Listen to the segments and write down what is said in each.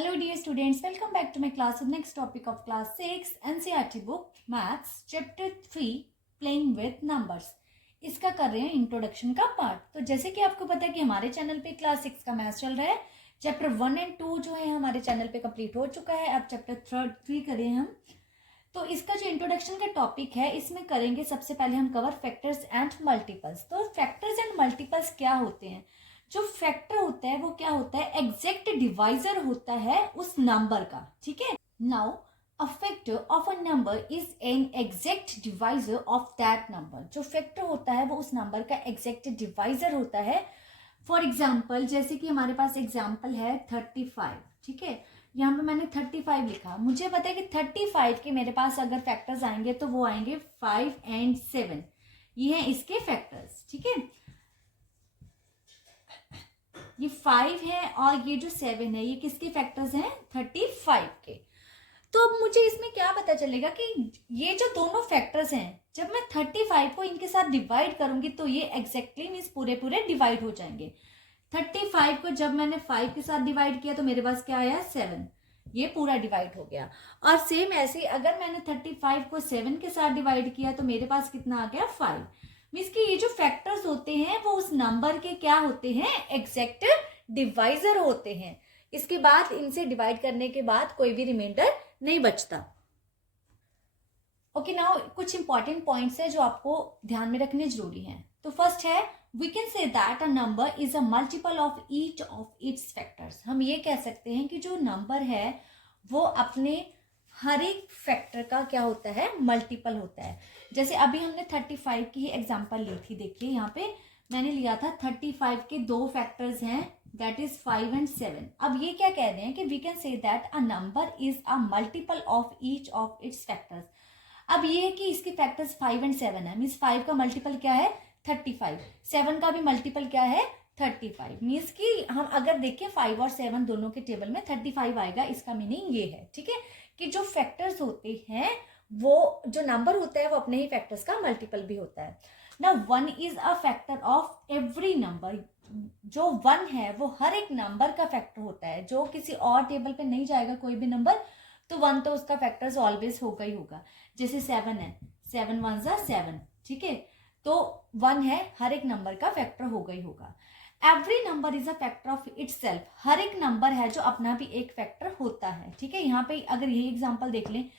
Hello dear students, welcome back to my class. Next topic of class 6 NCERT book Maths chapter 3 Playing with Numbers. इसका कर रहे हैं introduction का part. तो जैसे कि आपको पता है कि हमारे चैनल पे क्लास 6 का मैथ्स चल रहा है। चैप्टर 1 एंड 2 जो है हमारे चैनल पे कंप्लीट हो चुका है। अब चैप्टर 3 करें हम। तो इसका जो इंट्रोडक्शन का टॉपिक है इसमें करेंगे सबसे पहले हम कवर फैक्टर्स एंड मल्टीपल्स। तो फैक्टर्स एंड मल्टीपल्स क्या होते हैं? जो फैक्टर होता है वो क्या होता है? एग्जैक्ट डिवाइजर होता है उस नंबर का। ठीक है। Now a factor of a number is an exact divisor of that number. जो फैक्टर होता है वो उस नंबर का एग्जैक्ट डिवाइजर होता है। फॉर एग्जाम्पल, जैसे कि हमारे पास एग्जाम्पल है 35। ठीक है, यहाँ पे मैंने 35 लिखा। मुझे पता है कि 35 के मेरे पास अगर फैक्टर्स आएंगे तो वो आएंगे 5 एंड 7। ये हैं इसके फैक्टर्स। ठीक है, ये 5 है और ये जो 7 है ये किसके फैक्टर्स हैं? 35 के। तो अब मुझे इसमें क्या पता चलेगा कि ये जो दोनों फैक्टर्स हैं जब मैं 35 को इनके साथ डिवाइड करूंगी तो ये एग्जैक्टली मीन्स पूरे पूरे डिवाइड हो जाएंगे। 35 को जब मैंने 5 के साथ डिवाइड किया तो मेरे पास क्या आया? 7। ये पूरा डिवाइड हो गया। और सेम ऐसे अगर मैंने 35 को 7 के साथ डिवाइड किया तो मेरे पास कितना आ गया? 5। मीन्स कि ये जो फैक्टर्स होते हैं वो उस नंबर के क्या होते हैं? एग्जैक्ट डिवाइजर होते हैं। इसके बाद इनसे डिवाइड करने के बाद कोई भी रिमाइंडर नहीं बचता। ओके, नाउ कुछ इंपॉर्टेंट पॉइंट्स है जो आपको ध्यान में रखने जरूरी हैं। तो फर्स्ट है we can say that a number is a multiple of each of its factors. हम ये कह सकते हैं कि जो नंबर है वो अपने हर एक फैक्टर का क्या होता है? मल्टीपल होता है। जैसे अभी हमने 35 की ही एग्जांपल ली थी। देखिए यहाँ पे मैंने लिया था 35 के दो फैक्टर्स हैं, दैट इज 5 एंड 7। अब ये क्या कह रहे हैं कि we can say that a number is a multiple of each of its factors. अब ये है कि इसके फैक्टर्स 5 एंड 7 है। मीन्स 5 का मल्टीपल क्या है? 35। 7 का भी मल्टीपल क्या है? 35। मीन्स कि हम अगर देखें 5 और 7 दोनों के टेबल में 35 आएगा। इसका मीनिंग ये है, ठीक है, कि जो फैक्टर्स होते हैं वो जो नंबर होता है वो अपने ही फैक्टर्स का मल्टीपल भी होता है ना। 1 is a factor of every number. जो 1 है वो हर एक नंबर का फैक्टर होता है। जो किसी और टेबल पे नहीं जाएगा कोई भी नंबर तो 1 तो उसका फैक्टर्स ऑलवेज होगा ही होगा। जैसे 7 है, 7 1 जा 7। ठीक है, तो 1 है, हर एक नंबर का फैक्टर होगा ही होगा। Every number is a factor of itself. हर एक नंबर है जो अपना भी एक फैक्टर होता है। ठीक है, यहाँ पे अगर यही एग्जांपल देख लें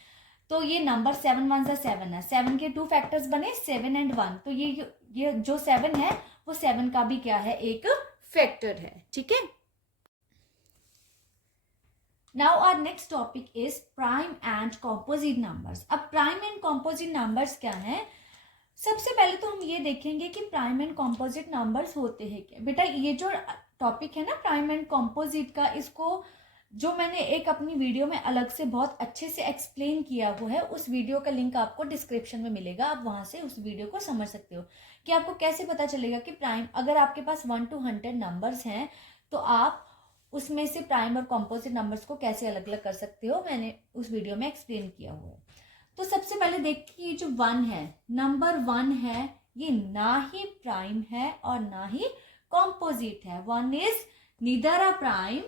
तो ये नंबर 7 1 जा 7 है। 7 के 2 फैक्टर्स बने 7 एंड 1। तो ये जो 7 है वो 7 का भी क्या है? एक फैक्टर है। ठीक है, now our next topic is prime and composite numbers. अब प्राइम एंड कॉम्पोजिट नंबर्स क्या है? सबसे पहले तो हम ये देखेंगे कि प्राइम एंड कॉम्पोजिट नंबर्स होते हैं क्या। बेटा ये जो टॉपिक है ना प्राइम एंड कॉम्पोजिट का, इसको जो मैंने एक अपनी वीडियो में अलग से बहुत अच्छे से एक्सप्लेन किया हुआ है, उस वीडियो का लिंक आपको डिस्क्रिप्शन में मिलेगा। आप वहां से उस वीडियो को समझ सकते हो कि आपको कैसे पता चलेगा कि प्राइम, अगर आपके पास 1 to 100 नंबर्स हैं तो आप उसमें से प्राइम और कॉम्पोजिट नंबर्स को कैसे अलग अलग कर सकते हो, मैंने उस वीडियो में एक्सप्लेन किया हुआ है। तो सबसे पहले देखिए जो 1 है, नंबर 1 है, ये ना ही प्राइम है और ना ही कॉम्पोजिट है। 1 is neither a prime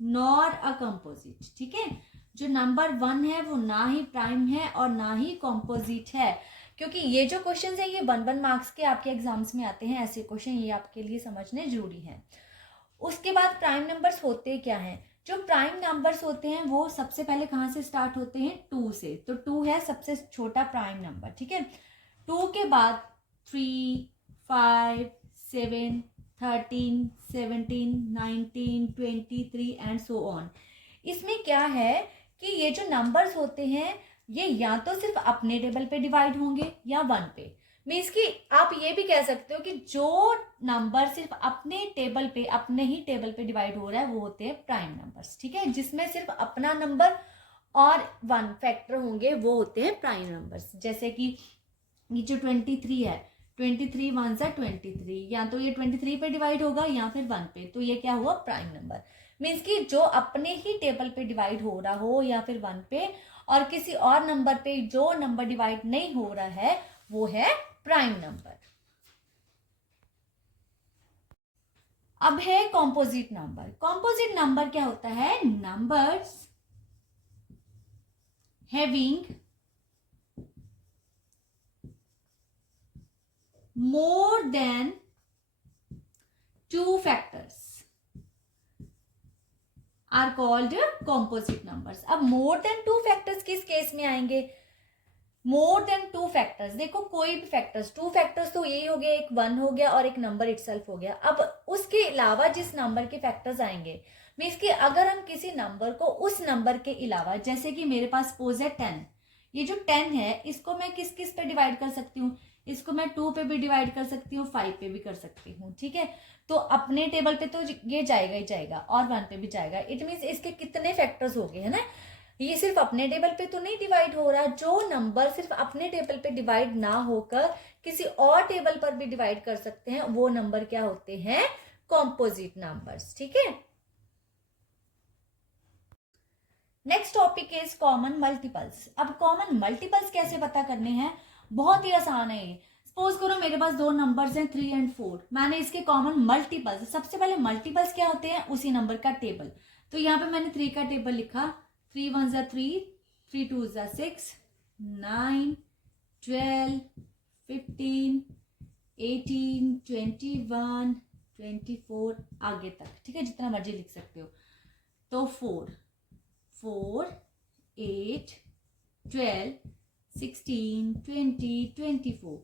nor a composite. ठीक है, जो नंबर 1 है वो ना ही प्राइम है और ना ही कंपोजिट है। क्योंकि ये जो क्वेश्चन है ये 1 मार्क्स के आपके एग्जाम्स में आते हैं। ऐसे क्वेश्चन ये आपके लिए समझने जरूरी है। उसके बाद प्राइम नंबर्स होते क्या हैं? जो प्राइम नंबर्स होते हैं वो सबसे पहले कहाँ से स्टार्ट होते हैं? 2 से। तो 2 है सबसे छोटा प्राइम नंबर। ठीक है, 2 के बाद 3 5 7 13 17 19 23 एंड सो ऑन। इसमें क्या है कि ये जो नंबर्स होते हैं ये या तो सिर्फ अपने टेबल पे डिवाइड होंगे या 1 पे। मीन्स कि आप ये भी कह सकते हो कि जो नंबर सिर्फ अपने टेबल पे, अपने ही टेबल पे डिवाइड हो रहा है वो होते हैं प्राइम नंबर्स। ठीक है, जिसमें सिर्फ अपना नंबर और 1 फैक्टर होंगे वो होते हैं प्राइम नंबर्स। जैसे कि ये जो 23 है, 23 1 जा 23, या तो ये 23 पे डिवाइड होगा या फिर 1 पे, तो ये क्या हुआ? Prime number. मीन्स कि जो अपने ही टेबल पे डिवाइड हो रहा हो या फिर 1 पे, और किसी और नंबर पे जो नंबर डिवाइड नहीं हो रहा है वो है प्राइम नंबर। अब है कॉम्पोजिट नंबर। कॉम्पोजिट नंबर क्या होता है? Numbers having more than 2 factors are called composite numbers. अब मोर देन 2 फैक्टर्स किस केस में आएंगे? मोर देन 2 फैक्टर्स, देखो कोई भी फैक्टर्स, 2 फैक्टर्स तो यही हो गया, एक 1 हो गया और एक नंबर इटसेल्फ हो गया। अब उसके अलावा जिस नंबर के फैक्टर्स आएंगे, मीन्स कि अगर हम किसी नंबर को उस नंबर के अलावा, जैसे कि मेरे पास सपोज है 10, ये जो 10 है इसको मैं किस किस पे डिवाइड कर सकती हूँ? इसको मैं 2 पे भी डिवाइड कर सकती हूँ, 5 पे भी कर सकती हूँ, ठीक है। तो अपने टेबल पे तो ये जाएगा ही जाएगा और 1 पे भी जाएगा। इट मीन्स इसके कितने फैक्टर्स हो गए, है ना। ये सिर्फ अपने टेबल पे तो नहीं डिवाइड हो रहा, जो नंबर सिर्फ अपने टेबल पे डिवाइड ना होकर किसी और टेबल पर भी डिवाइड कर सकते हैं, वो नंबर क्या होते हैं? कॉम्पोजिट नंबर्स, ठीक है। Next topic is common multiples. अब कॉमन मल्टीपल्स कैसे पता करने हैं? बहुत ही आसान है ये। सपोज करो मेरे पास 2 नंबर्स हैं 3 और 4, मैंने इसके कॉमन मल्टीपल्स, सबसे पहले मल्टीपल्स क्या होते हैं? उसी नंबर का टेबल। तो यहाँ पे मैंने 3 का टेबल लिखा, 3 1 जा 3, 3 2 जा 6, 9 12 15 18 21 24 आगे तक, ठीक है, जितना मर्जी लिख सकते हो। तो 4 8 12 16 20 24,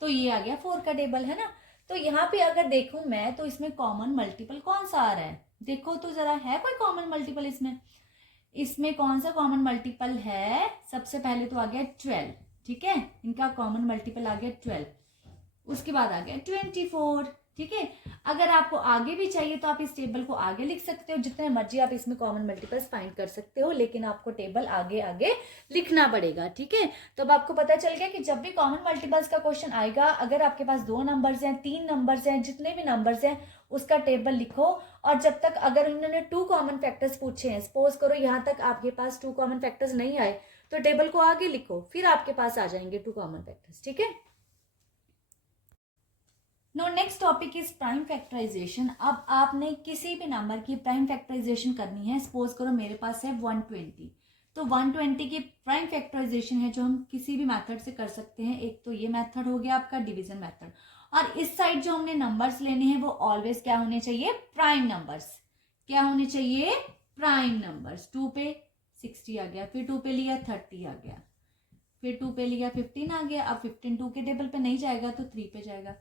तो ये आ गया 4 का टेबल, है ना। तो यहाँ पे अगर देखूं मैं तो इसमें कॉमन मल्टीपल कौन सा आ रहा है? देखो तो जरा, है कोई कॉमन मल्टीपल इसमें? इसमें कौन सा कॉमन मल्टीपल है? सबसे पहले तो आ गया 12, ठीक है, इनका कॉमन मल्टीपल आ गया 12। उसके बाद आ गया 24, ठीक है। अगर आपको आगे भी चाहिए तो आप इस टेबल को आगे लिख सकते हो, जितने मर्जी आप इसमें कॉमन मल्टीपल्स फाइंड कर सकते हो, लेकिन आपको टेबल आगे आगे लिखना पड़ेगा, ठीक है। तो अब आपको पता चल गया कि जब भी कॉमन मल्टीपल्स का क्वेश्चन आएगा, अगर आपके पास 2 नंबर्स हैं, 3 नंबर्स हैं, जितने भी नंबर्स हैं उसका टेबल लिखो। और जब तक अगर उन्होंने 2 कॉमन फैक्टर्स पूछे हैं, सपोज करो यहाँ तक आपके पास 2 कॉमन फैक्टर्स नहीं आए, तो टेबल को आगे लिखो, फिर आपके पास आ जाएंगे 2 कॉमन फैक्टर्स, ठीक है। Now next topic is prime factorization. अब आपने किसी भी नंबर की प्राइम फैक्टराइजेशन करनी है, सपोज करो मेरे पास है 120, तो 120 की प्राइम फैक्टराइजेशन है जो हम किसी भी मेथड से कर सकते हैं। एक तो ये मेथड हो गया आपका डिवीजन मेथड, और इस साइड जो हमने नंबर्स लेने हैं वो ऑलवेज क्या होने चाहिए? Prime numbers. क्या होने चाहिए? Prime numbers. 2 पे 60 आ गया, फिर 2 पे लिया 30 आ गया, फिर 2 पे लिया 15 आ गया। अब 15 2 के टेबल पे नहीं जाएगा तो 3 पे जाएगा,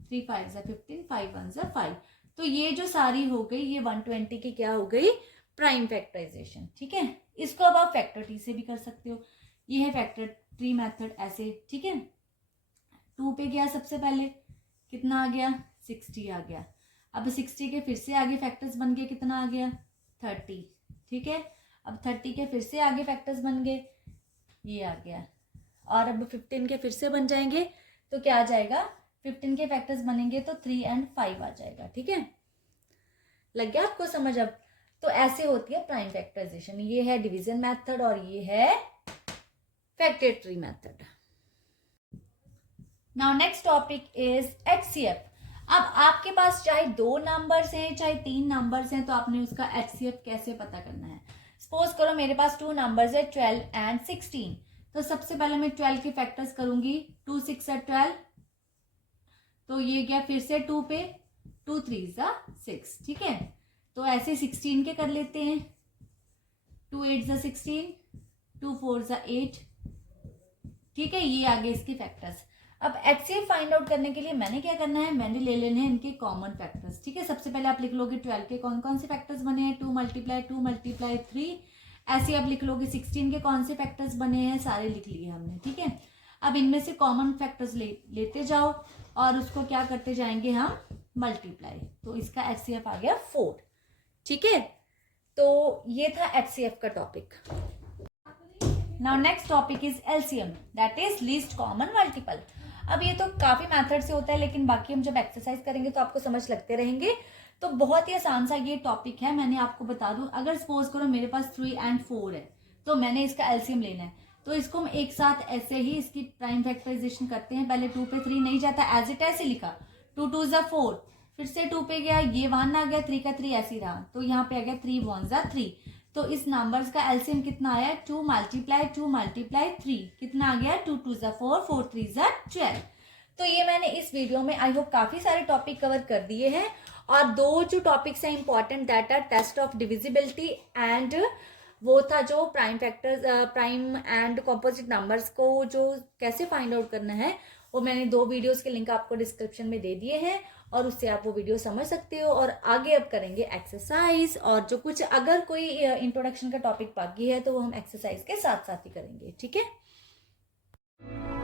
3 5 जा 15, 5 1 जा 5। तो ये जो सारी हो गई, ये 120 की क्या हो गई? प्राइम फैक्टराइजेशन, ठीक है। इसको अब आप फैक्टर ट्री से भी कर सकते हो, ये है फैक्टर ट्री मेथड, ऐसे, ठीक है। 2 पे गया सबसे पहले, कितना आ गया? 60 आ गया। अब 60 के फिर से आगे फैक्टर्स बन गए, कितना आ गया? 30, ठीक है। अब 30 के फिर से आगे फैक्टर्स बन गए, ये आ गया। और अब 15 के फिर से बन जाएंगे, तो क्या आ जाएगा? 15 के फैक्टर्स बनेंगे तो 3 और 5 आ जाएगा, ठीक है। लग गया आपको समझ? अब तो ऐसे होती है प्राइम फैक्टराइजेशन। ये है डिवीजन मेथड और ये है factor tree method. Now next topic is HCF। अब आपके पास चाहे 2 नंबर्स हैं चाहे 3 नंबर्स हैं, तो आपने उसका HCF कैसे पता करना है? सपोज करो मेरे पास 2 नंबर्स है 12 एंड 16, तो सबसे पहले मैं 12 के फैक्टर्स करूंगी। 2 6 है 12, तो ये गया फिर से 2 पे, 2 3 जा 6, ठीक है। तो ऐसे 16 के कर लेते हैं, 2 8 जा 16, 2 4 जा 8, ठीक है। ये आगे इसके फैक्टर्स। अब HCF फाइंड आउट करने के लिए मैंने क्या करना है? मैंने ले लेने हैं इनके कॉमन फैक्टर्स, ठीक है। सबसे पहले आप लिख लोगे 12 के कौन कौन से फैक्टर्स बने हैं, 2 × 3। ऐसे आप लिख लोगे 16 के कौन से फैक्टर्स बने हैं, सारे लिख लिए हमने, ठीक है। अब इनमें से कॉमन फैक्टर्स लेते जाओ और उसको क्या करते जाएंगे हम? मल्टीप्लाई। तो इसका HCF आ गया 4, ठीक है। तो ये था HCF का topic. Now next topic is LCM, that is least common multiple. अब ये तो काफी मेथड से होता है, लेकिन बाकी हम जब एक्सरसाइज करेंगे तो आपको समझ लगते रहेंगे। तो बहुत ही आसान सा ये टॉपिक है। मैंने आपको बता दूं, अगर सपोज करो मेरे पास 3 और 4 है, तो मैंने इसका LCM लेना है, तो इसको हम एक साथ ऐसे ही इसकी प्राइम फैक्टराइजेशन करते हैं। पहले 2 पे 3 नहीं जाता, एज इट ऐसे लिखा, 2 2 जा 4, फिर से 2 पे गया, ये 1 आ गया, 3 का 3 ऐसे ही रहा, तो यहाँ पे आ गया 3 1 जा 3। तो इस नंबर्स का एलसीएम कितना आया, 2 मल्टीप्लाई 2 मल्टीप्लाई 3, कितना आ गया, 2 2 जा 4, 4 3 जा 12। तो ये मैंने इस वीडियो में आई होप काफी सारे टॉपिक कवर कर दिए हैं, और दो जो टॉपिक्स हैं important, that are test of divisibility and वो था जो prime factors, prime and composite numbers को जो कैसे फाइंड आउट करना है, वो मैंने 2 वीडियोस के लिंक आपको डिस्क्रिप्शन में दे दिए हैं, और उससे आप वो वीडियो समझ सकते हो। और आगे अब करेंगे एक्सरसाइज, और जो कुछ अगर कोई इंट्रोडक्शन का टॉपिक बाकी है तो वो हम एक्सरसाइज के साथ साथ ही करेंगे, ठीक है।